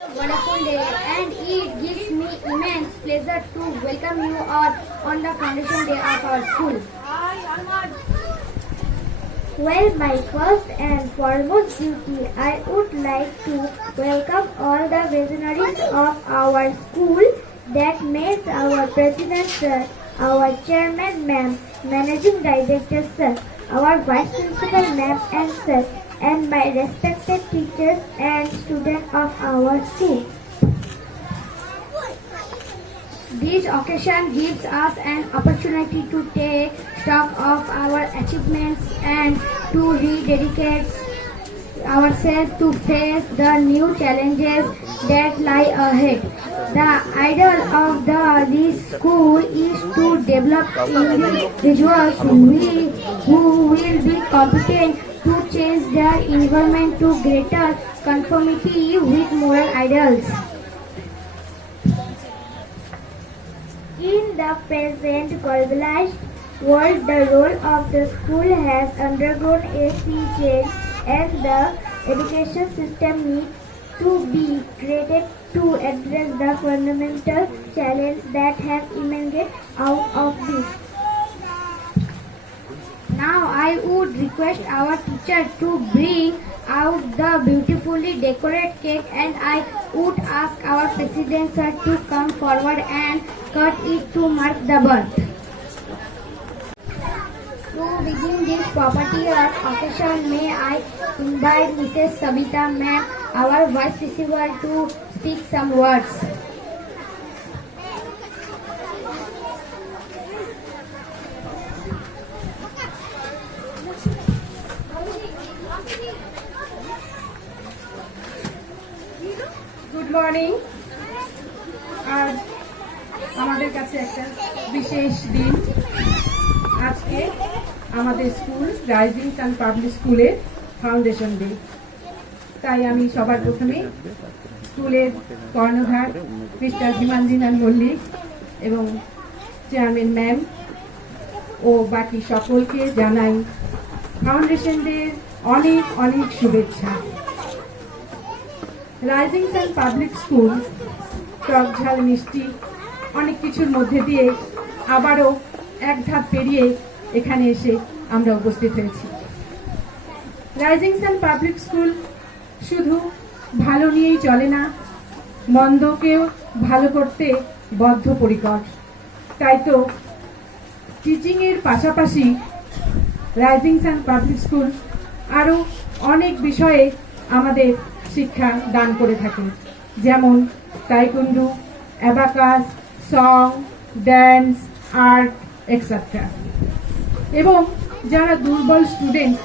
Wonderful day, and it gives me immense pleasure to welcome you all on the foundation day of our school. Well, my first and foremost duty, I would like to welcome all the visionaries of our school, that means our president sir, our chairman ma'am, managing director sir, our vice principal ma'am and sir, and my respected teachers and students of our school. This occasion gives us an opportunity to take stock of our achievements and to rededicate ourselves to face the new challenges that lie ahead. The ideal of this school is to develop individuals who will be competent to change their environment to greater conformity with moral ideals. In the present globalized world, the role of the school has undergone a sea change, and the education system needs to be created to address the fundamental challenges that have emerged out of this. Now I would request our teacher to bring out the beautifully decorated cake, and I would ask our president sir to come forward and cut it to mark the birth. To begin this property occasion, may I invite Mrs. Sabita ma'am, our vice principal, to speak some words. Good morning. আজ আমাদের কাছে একটা বিশেষ দিন। আজকে আমাদের school rising sun public স্কুলের foundation day. তাই আমি সবার প্রথমে স্কুলের কর্ণধার মিস্টার হিমাঞ্জিনান মল্লিক এবং চেয়ারম্যান ম্যাম ও বাকি সকলকে জানাই ফাউন্ডেশন ডে অনেক অনেক শুভেচ্ছা। রাইজিং সান পাবলিক স্কুল টক ঝাল মিষ্টি অনেক কিছুর মধ্যে দিয়ে আবারও এক ধাপ পেরিয়ে এখানে এসে আমরা উপস্থিত হয়েছি। রাইজিং সান পাবলিক স্কুল শুধু ভালো নিয়েই চলে না, মন্দকেও ভালো করতে বদ্ধপরিকর। তাই তো টিচিংয়ের পাশাপাশি রাইজিং সান পাবলিক স্কুল আরও অনেক বিষয়ে আমাদের শিক্ষা দান করে থাকে, যেমন তাইকুন্ডু, abacus, song, dance, art etcetera. এবং যারা দুর্বল স্টুডেন্ট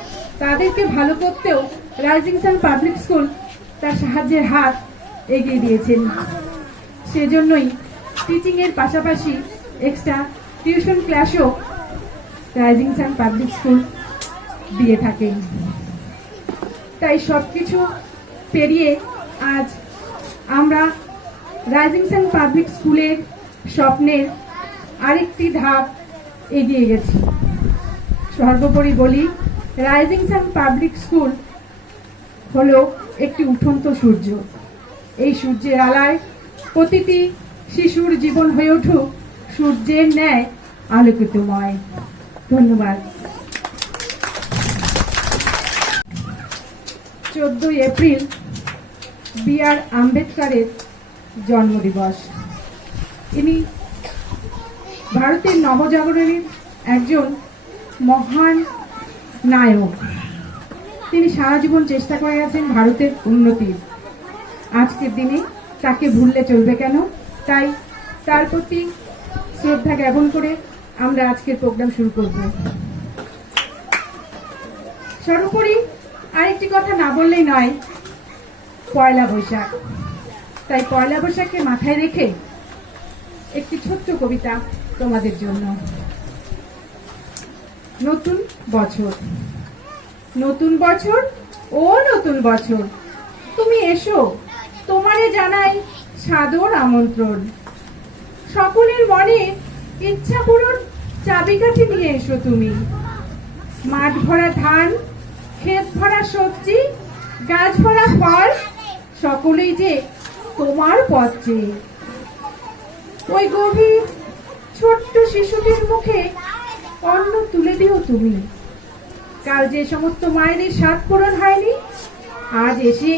তাদেরকে ভালো করতেও রাইজিং সান পাবলিক স্কুল তার সাহায্যের হাত এগিয়ে দিয়েছেন। সেজন্যই টিচিংয়ের পাশাপাশি এক্সট্রা টিউশন ক্লাসও রাইজিং সান পাবলিক স্কুল দিয়ে থাকেন। তাই সব কিছু পেরিয়ে আজ আমরা রাইজিং সান পাবলিক স্কুলের স্বপ্নের আরেকটি ধাপ এগিয়ে গেছি। সর্বোপরি বলি, রাইজিং সান পাবলিক স্কুল হলো একটি উঠন্ত সূর্য। এই সূর্যের আলায় প্রতিটি শিশুর জীবন হয়ে উঠুক সূর্যের ন্যায় আলোকিতময়। ধন্যবাদ। 14 এপ্রিল বি.আর. আম্বেদকরের জন্মদিবস। ইনি ভারতের নবজাগরণের একজন মহান নায়ক। তিনি সারা জীবন চেষ্টা করে গেছেন ভারতের উন্নতির। আজকের দিনে তাকে ভুললে চলবে কেন? তাই তার প্রতি শ্রদ্ধা জ্ঞাপন করে আমরা আজকের প্রোগ্রাম শুরু করব। সর্বোপরি আরেকটি কথা না বললেই নয়, পয়লা বৈশাখ। তাই পয়লা বৈশাখকে মাথায় রেখে একটি ছোট্ট কবিতা তোমাদের জন্য। নতুন বছর, নতুন বছর ও নতুন বছর, তুমি এসো, তোমারে জানাই সাদর আমন্ত্রণ। সকলের মনে ইচ্ছা পূরণ চাবিকাঠি নিয়ে এসো তুমি। মাঠ ভরা ধান, ক্ষেত ভরা সবজি, গাছ ভরা ফল, সকলেই যে তোমার পথ চেয়ে। ওই গভীর ছোট্ট শিশুটির মুখে অন্ন তুলে দিও তুমি। কাল যে সমস্ত মায়েদের স্বাদ পূরণ হয়নি, আজ এসে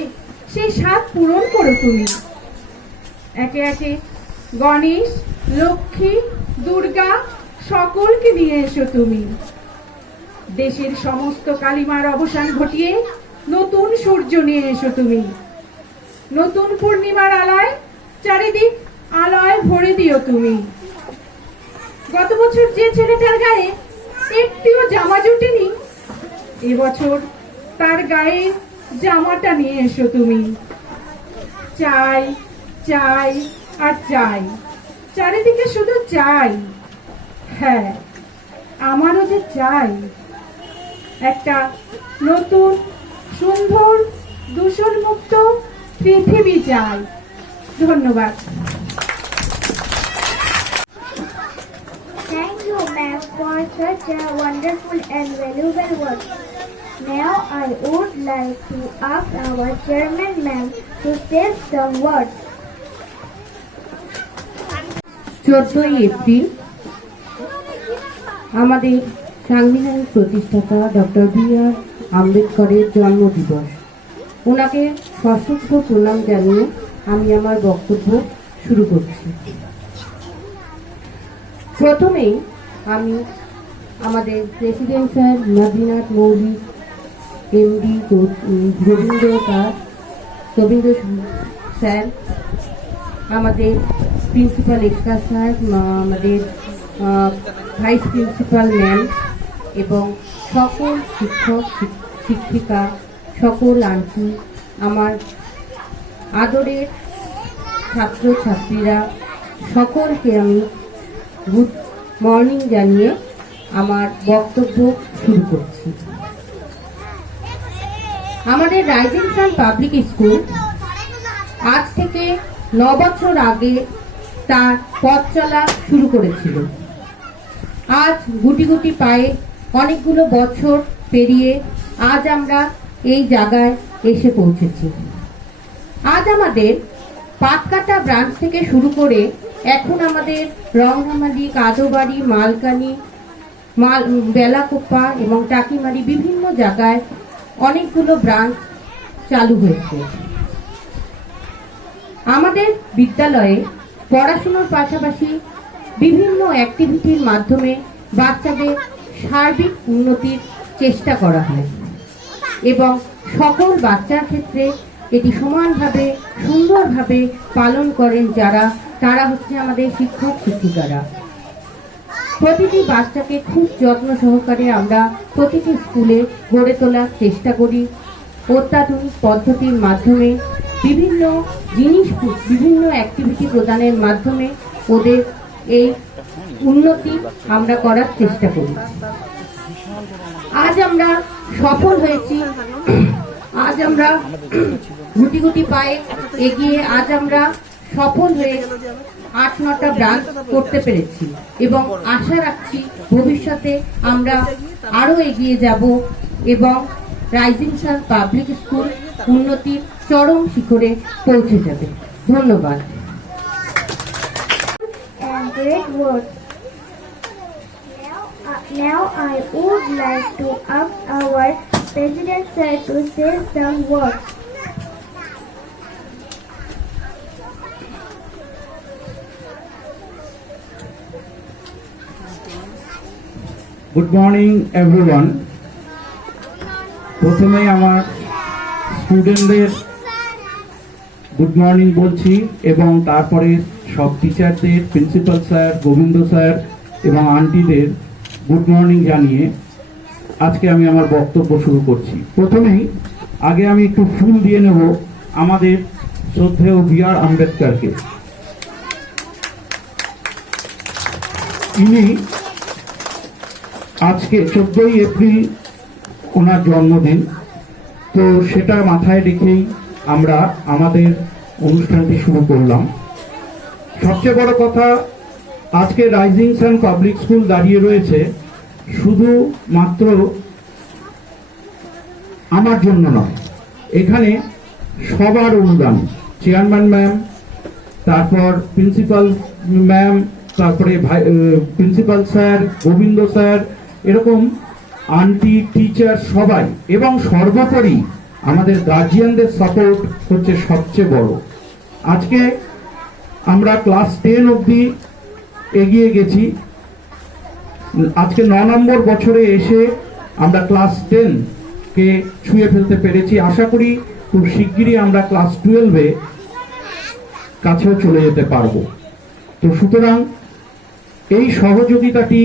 সেই স্বাদ পূরণ করো তুমি। একে একে গণেশ, লক্ষ্মী, দুর্গা সকলকে নিয়ে এসো তুমি। দেশের সমস্ত কালিমার অবসান ঘটিয়ে নতুন সূর্য নিয়ে এসো তুমি। নতুন পূর্ণিমার আলোয় চারিদিক আলোয় ভরে দিও তুমি। গত বছর যে ছেলেটার গায়ে একটিও জামা জুটেনি, এবছর তার গায়ে জামাটা নিয়ে এসো তুমি। চাই চাই আর চাই, চারিদিকে শুধু চাই। হ্যাঁ, আমারও যে চাই একটা নতুন সুন্দর দূষণমুক্ত পৃথিবী চাই। ধন্যবাদ। Thank you, ma'am, for such a wonderful and valuable work. Now I would like to ask our chairman, ma'am, to say some words. 14ই এপ্রিল আমাদের সাংবিধানিক প্রতিষ্ঠাতা ডক্টর বি.আর. আম্বেদকরের জন্মদিবস। ওনাকে সশ্রদ্ধ প্রণাম জানিয়ে আমি আমার বক্তব্য শুরু করছি। প্রথমেই আমি আমাদের প্রেসিডেন্ট স্যার নবীনাথ মৌলিক, এমডি রবীন্দ্র স্যার, আমাদের প্রিন্সিপাল এক্সট্রা স্যার, আমাদের ভাইস প্রিন্সিপাল ম্যাম এবং সকল শিক্ষক শিক্ষিকা, সকল আন্টি, আমার আদরের ছাত্রছাত্রীরা সকলকে আমি গুড মর্নিং জানিয়ে আমার বক্তব্য শুরু করছি। আমাদের রাইজিং সান পাবলিক স্কুল আজ থেকে 9 বছর আগে তার পথ চলা শুরু করেছিল। আজ গুটি গুটি পায়ে অনেকগুলো বছর পেরিয়ে আজ আমরা এই জায়গায় এসে পৌঁছেছি। আজ আমাদের পাটকাটা ব্রাঞ্চ থেকে শুরু করে এখন আমাদের রংনামালি, কাদোবাড়ি, মালকানি, বেলাকোপা এবং টাকিমারি বিভিন্ন জায়গায় অনেকগুলো ব্রাঞ্চ চালু হয়েছে। আমাদের বিদ্যালয়ে পড়াশোনার পাশাপাশি বিভিন্ন অ্যাক্টিভিটির মাধ্যমে বাচ্চাদের সার্বিক উন্নতির চেষ্টা করা হয় এবং সকল বাচ্চার ক্ষেত্রে এটি সমানভাবে সুন্দরভাবে পালন করেন তারা হচ্ছে আমাদের শিক্ষক শিক্ষিকারা। প্রতিটি বাচ্চাকে খুব যত্ন সহকারে আমরা প্রতিটি স্কুলে গড়ে তোলার চেষ্টা করি। অত্যাধুনিক পদ্ধতির মাধ্যমে বিভিন্ন বিভিন্ন অ্যাক্টিভিটি প্রদানের মাধ্যমে ওদের এই উন্নতি আমরা করার চেষ্টা করি। আজ আমরা সফল হয়েছি। আজ আমরা গুটি গুটি পায়ে এগিয়ে আজ আমরা সফল হয়ে 8-9টা ব্রাঞ্চ করতে পেরেছি এবং আশা রাখছি ভবিষ্যতে আমরা আরো এগিয়ে যাব এবং রাইজিং সান পাবলিক স্কুল উন্নতির চরম শিখরে পৌঁছে যাবে। ধন্যবাদ। And great words. Now I would like to ask our President Sir to say some words. Good morning everyone. প্রথমেই আমার স্টুডেন্টদের গুড মর্নিং বলছি এবং তারপরে সব টিচারদের, প্রিন্সিপাল স্যার, গোবিন্দ স্যার এবং আন্টিদের গুড মর্নিং জানিয়ে আজকে আমি আমার বক্তব্য শুরু করছি। প্রথমেই আগে আমি একটু ফুল দিয়ে নেব আমাদের শ্রদ্ধেয় বি.আর. আম্বেদকরকে। ইনি আজকে 14ই এপ্রিল ওনার জন্মদিন, তো সেটা মাথায় রেখেই আমরা আমাদের অনুষ্ঠানটি শুরু করলাম। সবচেয়ে বড় কথা, আজকে রাইজিং সান পাবলিক স্কুল দাঁড়িয়ে রয়েছে শুধু মাত্র আমার জন্য নয়, এখানে সবার অনুদান, চেয়ারম্যান ম্যাম, তারপর প্রিন্সিপাল ম্যাম, তারপরে প্রিন্সিপাল স্যার, গোবিন্দ স্যার, এরকম আন্টি, টিচার সবাই, এবং সর্বোপরি আমাদের গার্জিয়ানদের সাপোর্ট হচ্ছে সবচেয়ে বড়। আজকে আমরা ক্লাস 10 অবধি এগিয়ে গেছি। আজকে 9 নম্বর বছরে এসে আমরা ক্লাস 10 কে ছুঁয়ে ফেলতে পেরেছি। আশা করি খুব শিগগিরই আমরা ক্লাস 12-এ কাছেও চলে যেতে পারবো। তো সুতরাং এই সহযোগিতাটি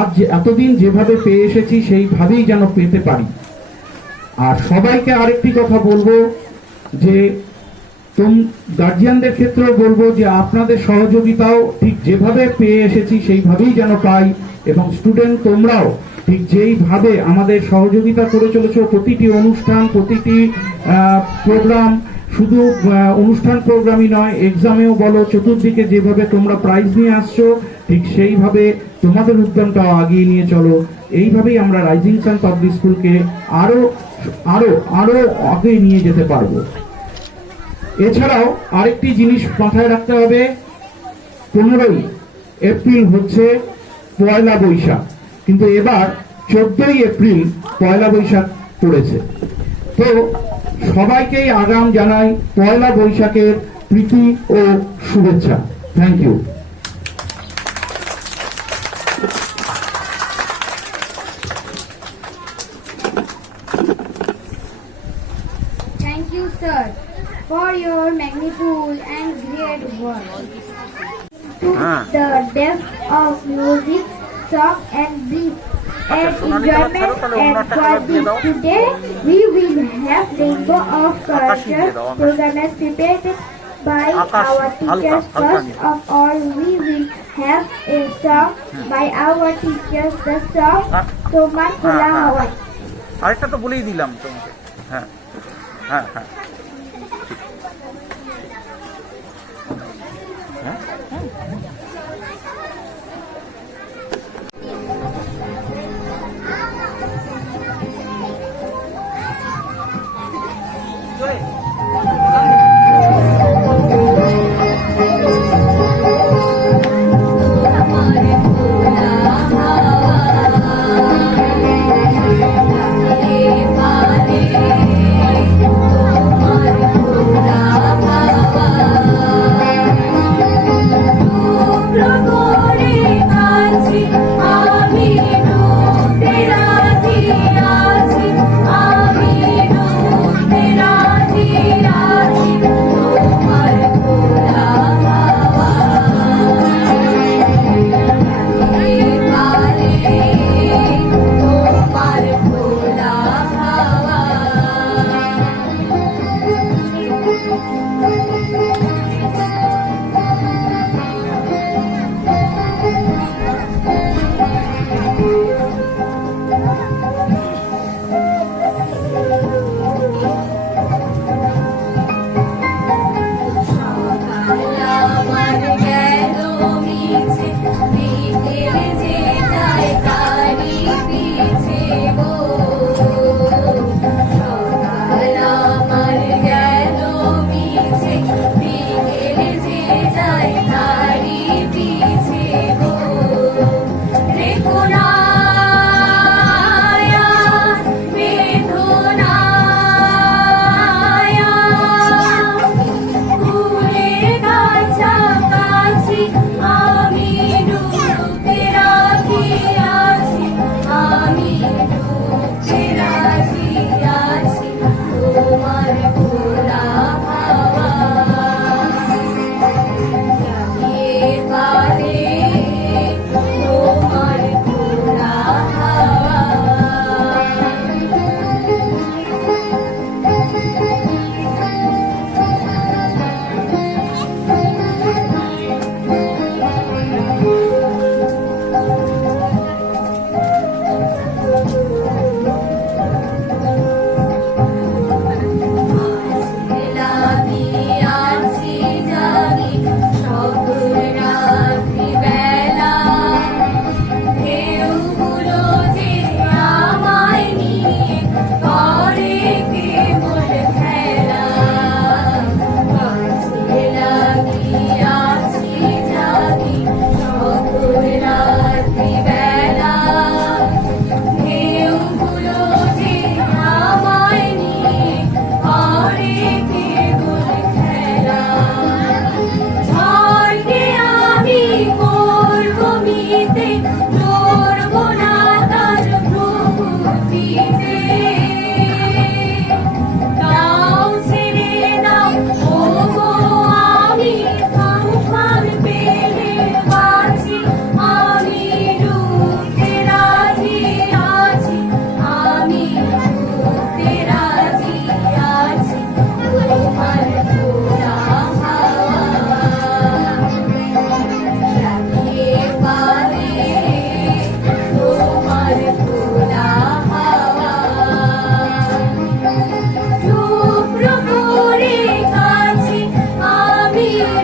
আজ এতদিন যেভাবে পেয়ে এসেছি সেইভাবেই যেন পেতে পারি। আর সবাইকে আরেকটি কথা বলবো যে গার্জিয়ানদের ক্ষেত্রেও বলবো যে আপনাদের সহযোগিতাও ঠিক যেভাবে পেয়ে এসেছি সেইভাবেই যেন পাই, এবং স্টুডেন্ট তোমরাও ঠিক যেইভাবে আমাদের সহযোগিতা করে চলেছো প্রতিটি অনুষ্ঠান, প্রতিটি প্রোগ্রাম, শুধু অনুষ্ঠান প্রোগ্রামই নয়, এক্সামেও বলো, চতুর্দিকে যেভাবে তোমরা প্রাইজ নিয়ে আসছো ঠিক সেইভাবে তোমাদের উদ্যমটাও আগিয়ে নিয়ে চলো। এইভাবেই আমরা রাইজিং সান পাবলিক স্কুলকে আরো আরো আরো আগে নিয়ে যেতে পারবো। এছাড়াও আরেকটি জিনিস মাথায় রাখতে হবে, 15ই এপ্রিল হচ্ছে পয়লা বৈশাখ, কিন্তু এবার 14ই এপ্রিল পয়লা বৈশাখ পড়েছে। তো সবাইকেই আগাম জানাই পয়লা বৈশাখের প্রীতি ও শুভেচ্ছা। Thank you. Thank you, sir, for your magnificent and great work. To the depth of music, song, and brief and enjoyment and quality. Today, we will have rainbow of culture programs prepared by our teachers. First of all, we will have a song by our teachers. The song Tomar Khula Hawai. আরেকটা তো বলেই দিলাম তোমাকে। হ্যাঁ হ্যাঁ হ্যাঁ Hare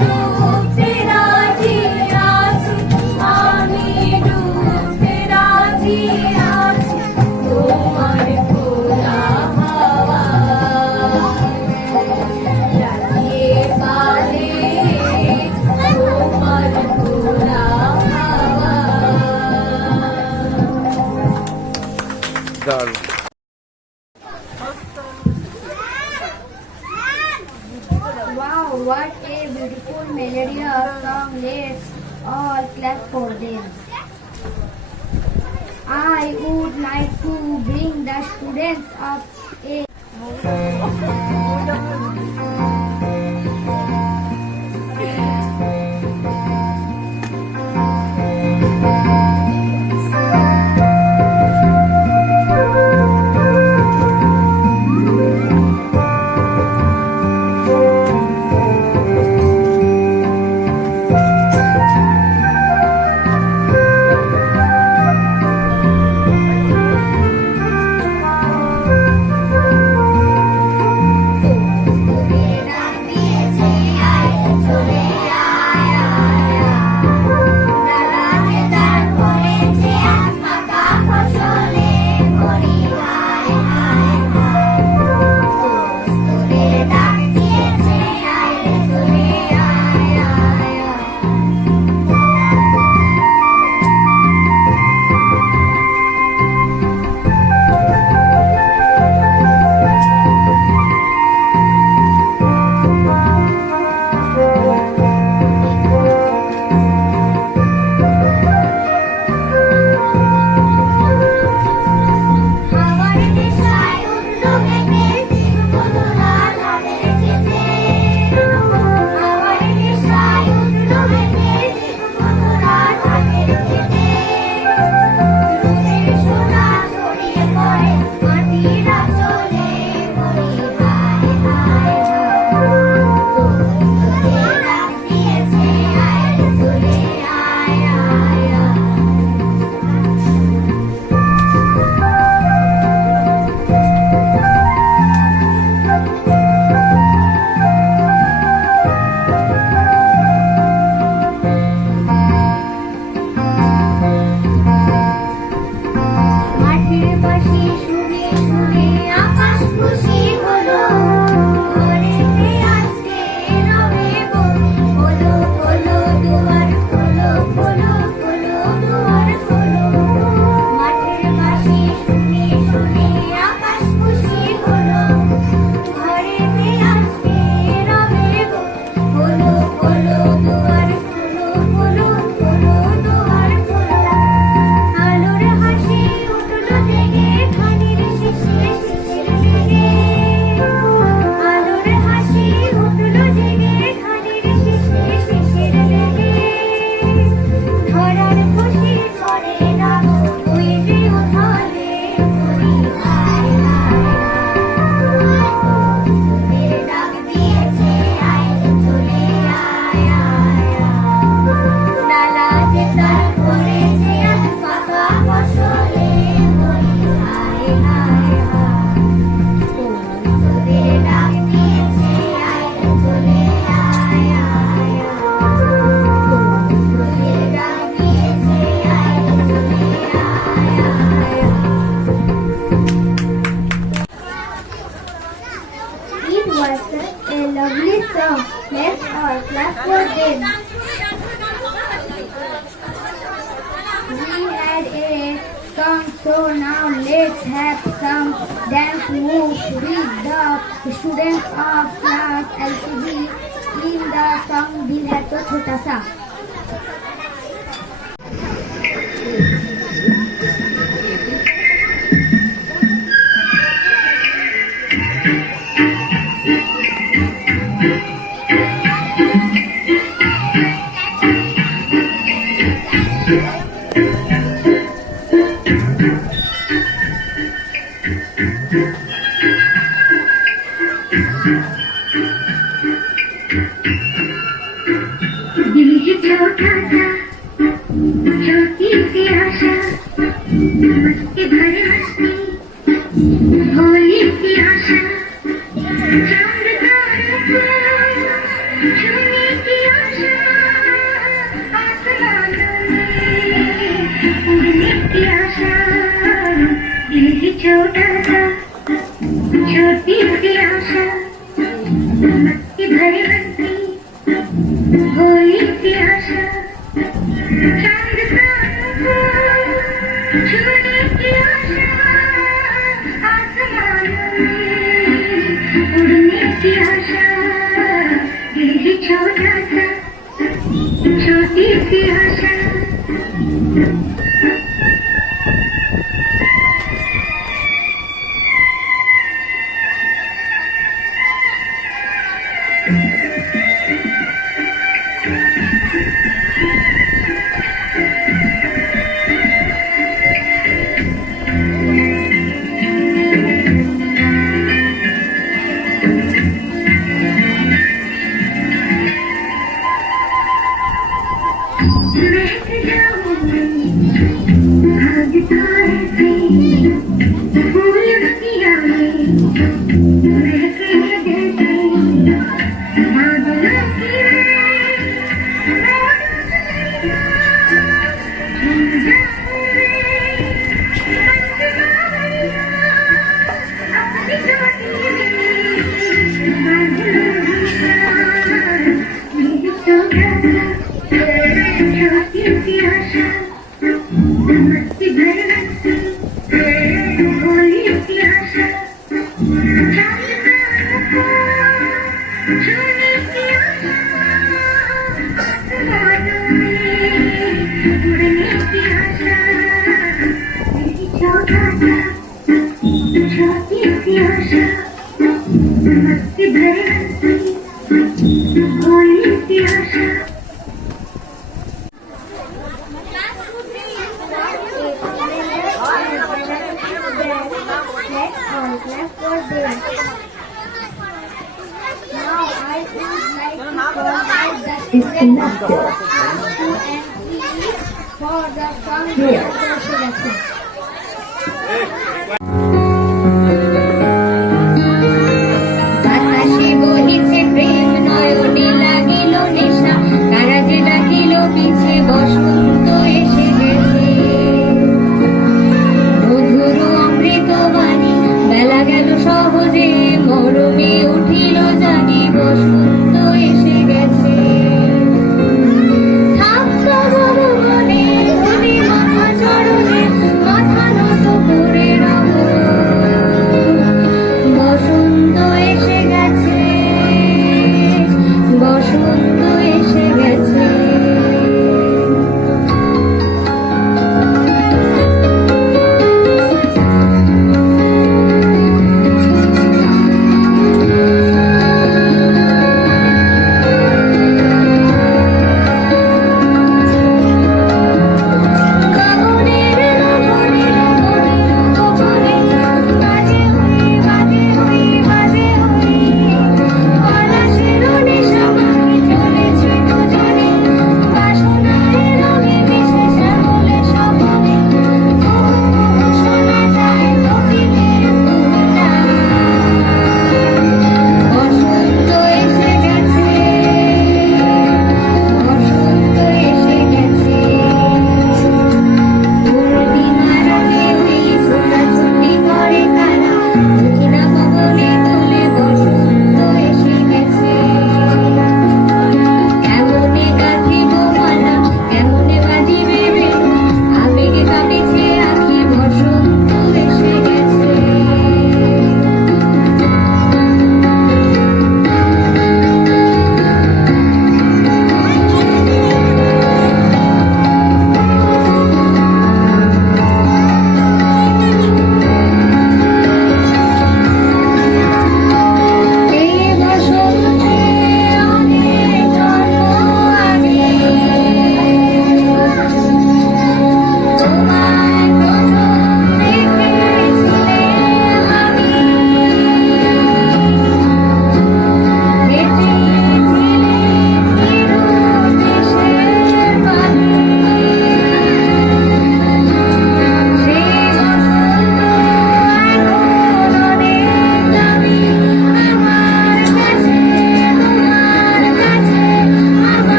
ডুবতে রাজি আছি, আমি ডুবতে রাজি আছি তোমার খোলা হাওয়া রাখিয়ে পালে তোমার খোলা হাওয়া। দারুণ। Wow, what a beautiful melodious song. Let's all clap for them. I would like to bring the students of a So now let's have some dance moves with the students of class LCD in the song Dil Hai To Chhota Sa. दिल है छोटा सा छोटी सी आशा मस्ती भरे मस्ती भोली सी आशा चांद तारों को छूने की छोटा सा छोटी सी आशा मस्ती भरी मस्ती भोली सी आशा चांद तारों को छूने की आशा आसमानों में उड़ने की आशा यही छोटा सा छोटी सी आशा महक जाऊं भाग तारे से फूल बगिया में महके जैसे बादलों की झूम जाऊं अपनी चोटी में बादलों की मेरी छोटा सा छोटी सी आशा मस्ती भरी मस्ती भोली सी आशा चांद तारों को छूने की आशा आसमानों में उड़ने की आशा मेरी छोटा सा छोटी सी आशा मस्ती भरी मस्ती भोली सी आशा Now I would like to provide the instructor for the song lesson. বাতাসে বহিছে প্রেম নয়নে লাগিল নেশা কারা যে ডাকিল পিছে বসন্ত এসে গেছে মধুর অমৃত বাণী বেলা গেল সহজে মরমে উঠিল জানি বসন্ত এসে গেছে থাকতো ভুবনে ধনে মাথা চরণে মাথা নত করে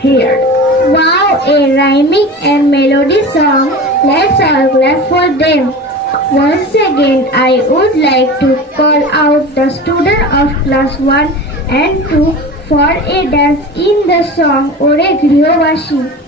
here. Wow, a rhyming and melody song. Let's all clap for them. Once again, I would like to call out the student of class 1 and 2 for a dance in the song Ore Grihobashi.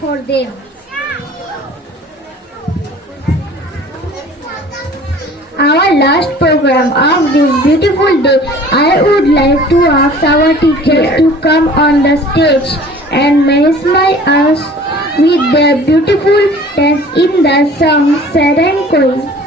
For them. Our last program of this beautiful day, I would like to ask our teachers to come on the stage and mesmerize us with their beautiful dance in the song Serenity Koi.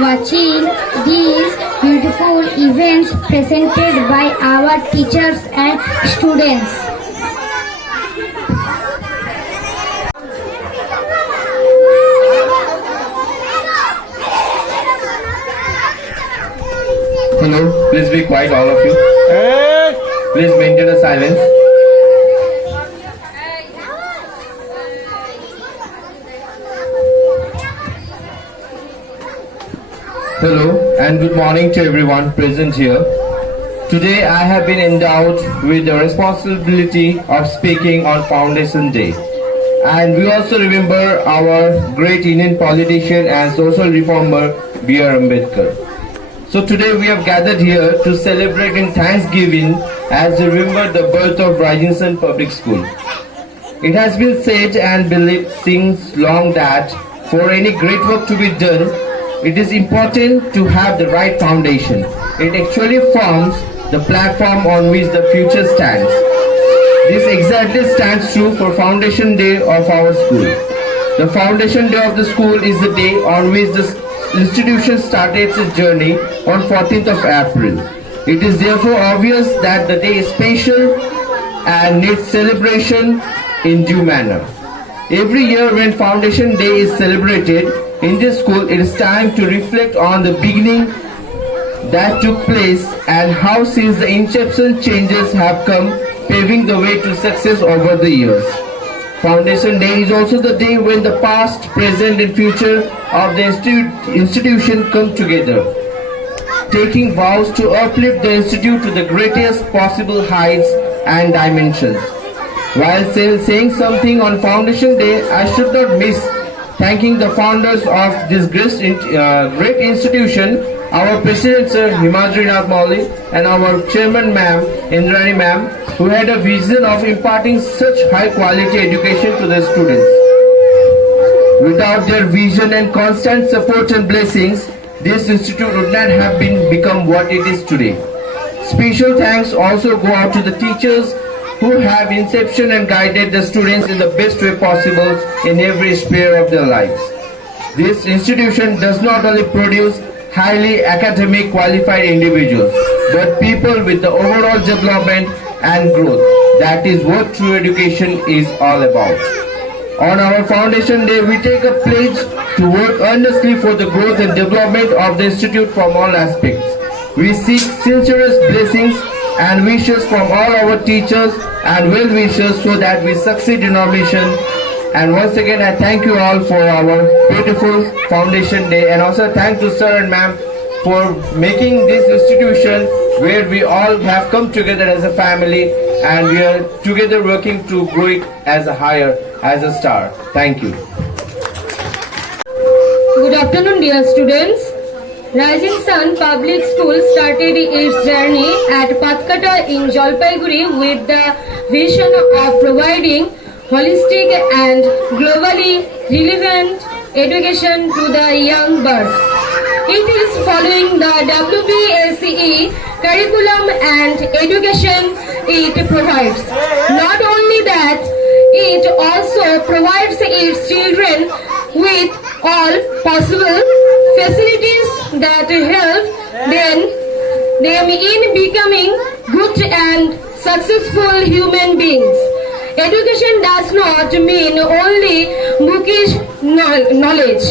watching these beautiful events presented by our teachers and students. Hello, please be quiet, all of you. Please maintain a silence. Hello and good morning to everyone present here. Today I have been endowed with the responsibility of speaking on Foundation Day. And we also remember our great Indian politician and social reformer B.R. Ambedkar. So today we have gathered here to celebrate in Thanksgiving as we remember the birth of Rising Sun Public School. It has been said and believed since long that for any great work to be done, it is important to have the right foundation. It actually forms the platform on which the future stands. This exactly stands true for Foundation Day of our school. The Foundation Day of the school is the day on which the institution started its journey on 14th of April. It is therefore obvious that the day is special and needs celebration in due manner. Every year when Foundation Day is celebrated in this school, it is time to reflect on the beginning that took place and how since the inception changes have come, paving the way to success over the years. Foundation Day is also the day when the past, present and future of the institution come together, taking vows to uplift the institute to the greatest possible heights and dimensions. While saying something on Foundation Day, I should not miss thanking the founders of this great institution, our President Sir Himadri Nath Mauli and our Chairman Ma'am Indrani Ma'am, who had a vision of imparting such high quality education to the students. Without their vision and constant support and blessings, this institute would not have become what it is today. Special thanks also go out to the teachers who have inception and guided the students in the best way possible in every sphere of their lives. This institution does not only produce highly academic qualified individuals, but people with the overall development and growth. That is what true education is all about. On our Foundation Day, we take a pledge to work earnestly for the growth and development of the institute from all aspects. We seek sincerest blessings and wishes from all our teachers and well-wishers so that we succeed in our mission. And once again, I thank you all for our beautiful Foundation Day, and also thank to Sir and Ma'am for making this institution where we all have come together as a family and we are together working to grow it as a higher, as a star. Thank you. Good afternoon, dear students. Rising Sun Public School started its journey at Patkata in Jalpaiguri with the vision of providing holistic and globally relevant education to the young birds. It is following the WBSE curriculum and education it provides. Not only that, it also provides its children with all possible facilities that help them in becoming good and successful human beings. Education does not mean only bookish knowledge.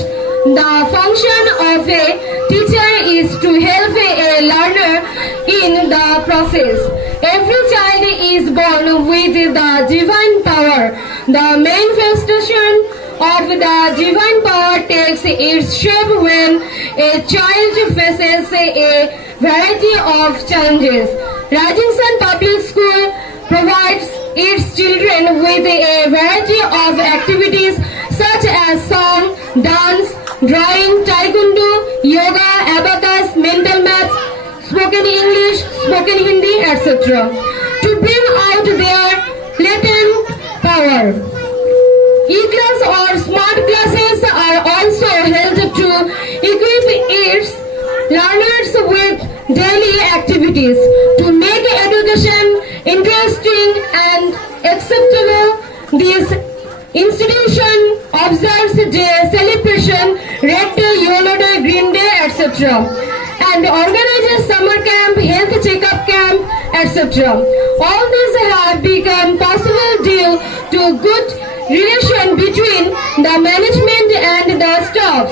The function of a teacher is to help a learner in the process. Every child is born with the divine power. The manifestation of the divine power takes its shape when a child faces a variety of challenges. Rising Sun Public School provides its children with a variety of activities such as song, dance, drawing, taekwondo, yoga, abacus, mental maths, spoken English, spoken Hindi, etc. to bring out their latent power. E-class or smart classes are also held to equip its learners with daily activities to make education interesting and acceptable. This institution observes day celebration, Red Day, Yellow Day, Green Day, etc. etc. And organizes summer camp, health checkup camp, etc. All these have become possible due to good relation between the management and the staff.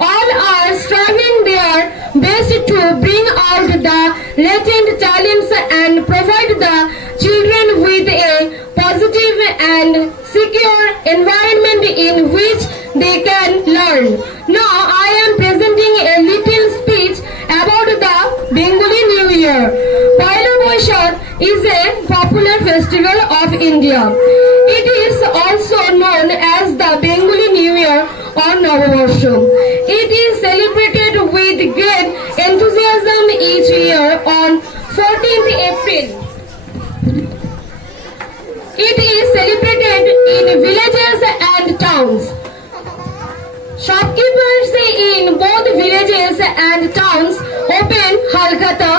All are striving their best to bring out the latent talents and provide the children with a positive and secure environment in which they can learn. Now I am presenting a little speech about the Bengali New Year. Poila Boishakh is a popular festival of India. It is also known as the Bengali New Year or Navabarsha. It is celebrated with great enthusiasm each year on 14th April. It is celebrated in villages and towns. Shopkeepers in both villages and towns open Halkata.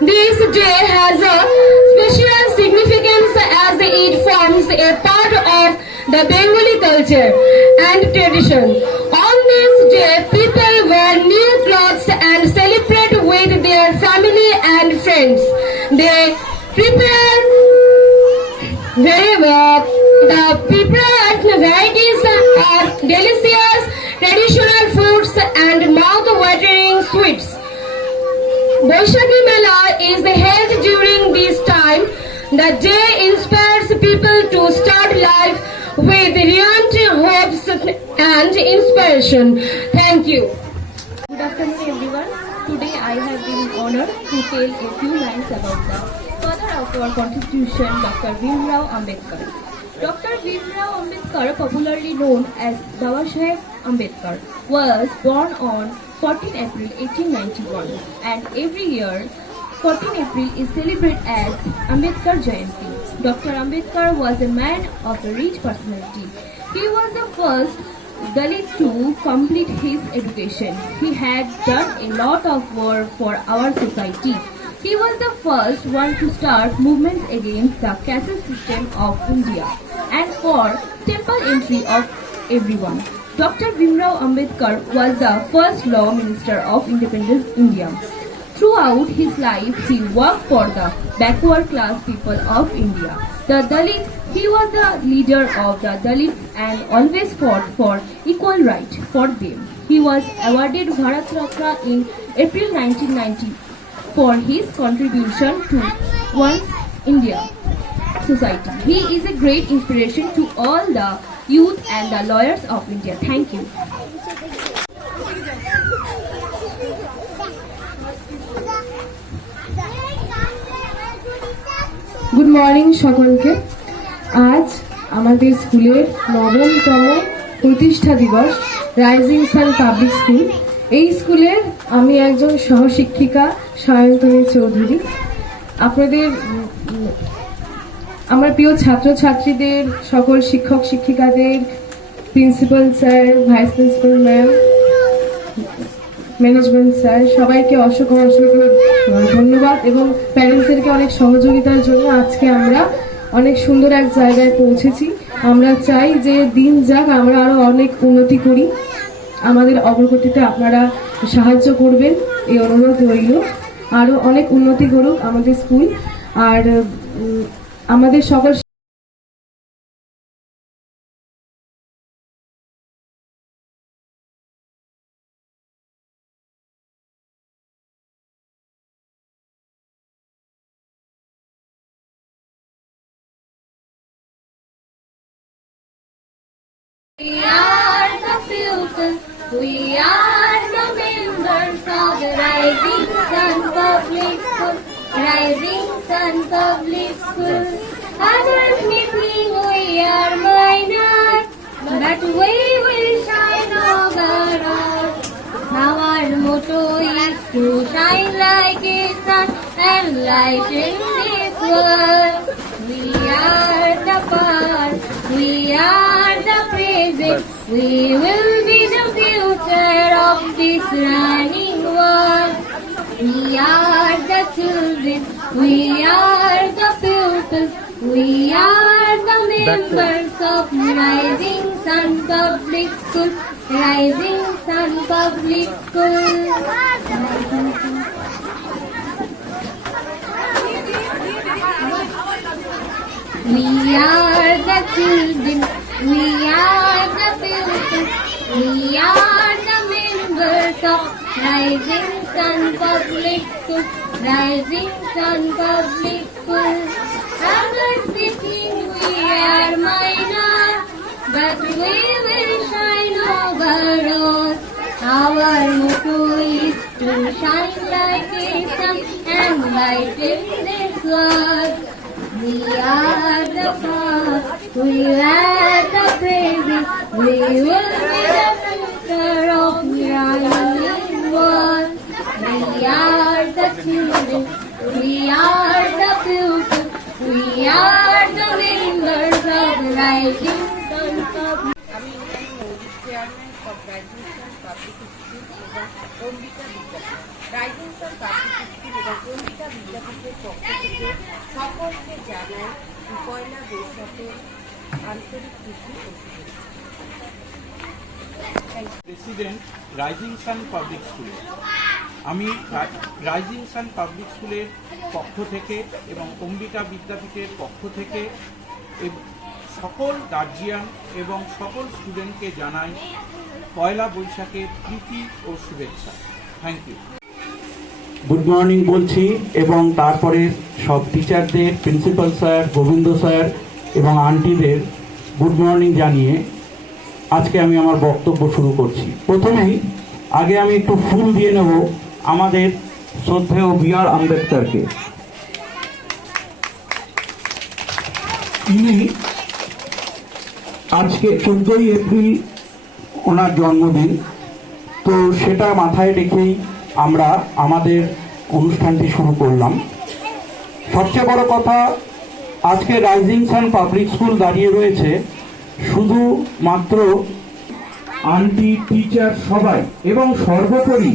This day has a special significance as it forms a part of the Bengali culture and tradition. On this day, people wear new clothes and celebrate with their family and friends. They prepare varieties of delicious traditional foods and mouth-watering sweets. Boishakhi Mela is held during this time. The day inspires people to start life with renewed hopes and inspiration. Thank you. Good afternoon everyone. Today I have been honored to tell a few lines about the father of our constitution, Dr. Bhimrao Ambedkar. Dr. Bhimrao Ambedkar, popularly known as Babasaheb Ambedkar, was born on 14 April 1891 and every year 14 April is celebrated as Ambedkar Jayanti. Dr. Ambedkar was a man of a rich personality. He was the first Dalit to complete his education. He had done a lot of work for our society. He was the first one to start movements against the caste system of India and for temple entry of everyone. Dr. Bhimrao Ambedkar was the first law minister of independent India. Throughout his life, he worked for the backward class people of India. The Dalit, he was the leader of the Dalits and always fought for equal right for them. He was awarded Bharat Ratna in April 1990 for his contribution to One India society. He is a great inspiration to all the youth and the lawyers of India. Thank you. Good morning সকলকে। আজ আমাদের স্কুলের নবমতম প্রতিষ্ঠা দিবস, rising sun public school. এই স্কুলের আমি একজন সহশিক্ষিকা, সায়ন্তনী চৌধুরী। আপনাদের আমার প্রিয় ছাত্রছাত্রীদের, সকল শিক্ষক শিক্ষিকাদের, principal sir, vice principal ma'am, management sir, সবাইকে অসংখ্য ধন্যবাদ এবং প্যারেন্টসদেরকে অনেক সহযোগিতার জন্য আজকে আমরা অনেক সুন্দর এক জায়গায় পৌঁছেছি। আমরা চাই যে দিন যাক, আমরা আরো অনেক উন্নতি করি, আমাদের অগ্রগতিতে আপনারা সাহায্য করবেন, এই অনুরোধ রইল। আরো অনেক উন্নতি করুক আমাদের স্কুল। আর আমাদের সকল We are the pupils, we are the members of the Rising Sun Public School, Rising Sun Public School. Others may think we are minor, but we will shine overall. Our motto is to shine like a sun and lighten this world. We are the past, we are the present, we will be the future of this running world. We are the children, we are the pupils, we are are the members of Rising Sun Public School. Rising Sun Public School. We are the children, we are the people, we are the members of Rising Sun Public School, Rising Sun Public School. Others thinking we are minor, but we will shine overall. Our motto is to shine like a sun and lighten this world. We are the past, we are the present, we will be the future of rising world. We are the children, we are the future, we are the members of Rising Sun Public. আমি chairman of rising sun public school এবং অম্বিকা বিদ্যাপীঠ। Rising sun public school এবং অম্বিকা বিদ্যাপীঠের পক্ষ থেকে সকলকে জানাই পয়লা বৈশাখের আন্তরিক প্রীতি ও শুভেচ্ছা। প্রেসিডেন্ট রাইজিং সান পাবলিক স্কুলে আমি রাইজিং সান পাবলিক স্কুলের পক্ষ থেকে এবং অম্বিকা বিদ্যাপীঠের পক্ষ থেকে সকল গার্জিয়ান এবং সকল স্টুডেন্টকে জানাই পয়লা বৈশাখের প্রীতি ও শুভেচ্ছা। Thank you. গুড মর্নিং বলছি এবং তারপরে সব টিচারদের, প্রিন্সিপাল স্যার, গোবিন্দ স্যার এবং আন্টিদের গুড মর্নিং জানিয়ে আজকে আমি আমার বক্তব্য শুরু করছি। প্রথমেই আগে আমি একটু ফুল দিয়ে নেব আমাদের শ্রদ্ধেয় বি.আর. আম্বেদকরকে। ইনি আজকে 14ই এপ্রিল ওনার জন্মদিন, তো সেটা মাথায় রেখেই আমরা আমাদের অনুষ্ঠানটি শুরু করলাম। সবচেয়ে বড় কথা, আজকে রাইজিং সান পাবলিক স্কুল দাঁড়িয়ে রয়েছে শুধুমাত্র আন্টি, টিচার সবাই এবং সর্বোপরি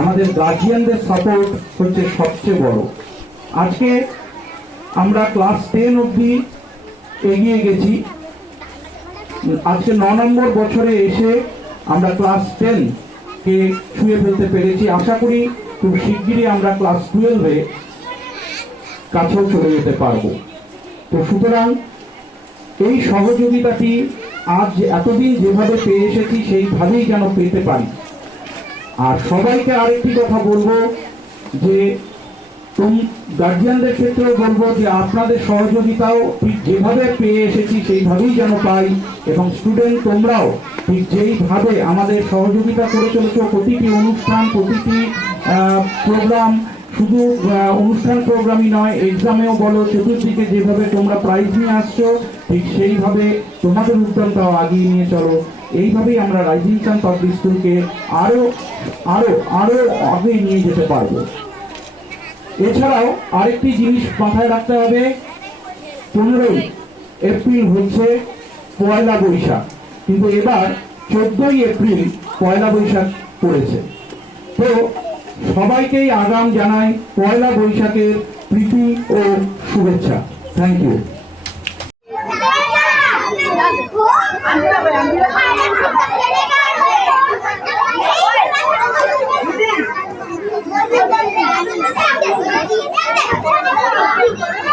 আমাদের গার্জিয়ানদের সাপোর্ট হচ্ছে সবচেয়ে বড়। আজকে আমরা ক্লাস 10 অবধি এগিয়ে গেছি। আজকে 9 নম্বর বছরে এসে আমরা ক্লাস 10 কে ছুঁয়ে ফেলতে পেরেছি। আশা করি খুব শিগগিরই আমরা ক্লাস 12-এ কাছেও চলে যেতে পারবো। তো সুতরাং এই সহযোগিতাটি আজ এতদিন যেভাবে পেয়ে এসেছি সেইভাবেই যেন পেতে পারি। আর সবাইকে আরেকটি কথা বলবো যে গার্জিয়ানদের ক্ষেত্রেও বলবো যে আপনাদের সহযোগিতাও ঠিক যেভাবে পেয়ে এসেছি সেইভাবেই যেন পাই, এবং স্টুডেন্ট তোমরাও ঠিক যেইভাবে আমাদের সহযোগিতা করে চলেছো প্রতিটি অনুষ্ঠান, প্রতিটি প্রোগ্রাম, শুধু অনুষ্ঠান প্রোগ্রামই নয়, এক্সামেও বলো, চতুর্দিকে যেভাবে তোমরা প্রাইজ নিয়ে আসছো ঠিক সেইভাবে তোমাদের উদ্যমটাও আগিয়ে নিয়ে চলো। এইভাবেই আমরা রাইজিং সান পাবলিক স্কুলকে আরো আরো আরো আগে নিয়ে যেতে পারবো। এছাড়াও আরেকটি জিনিস মাথায় রাখতে হবে, 15ই এপ্রিল হচ্ছে পয়লা বৈশাখ, কিন্তু এবার 14ই এপ্রিল পয়লা বৈশাখ পড়েছে। তো সবাইকেই আগাম জানাই পয়লা বৈশাখের প্রীতি ও শুভেচ্ছা। Thank you. Thank you.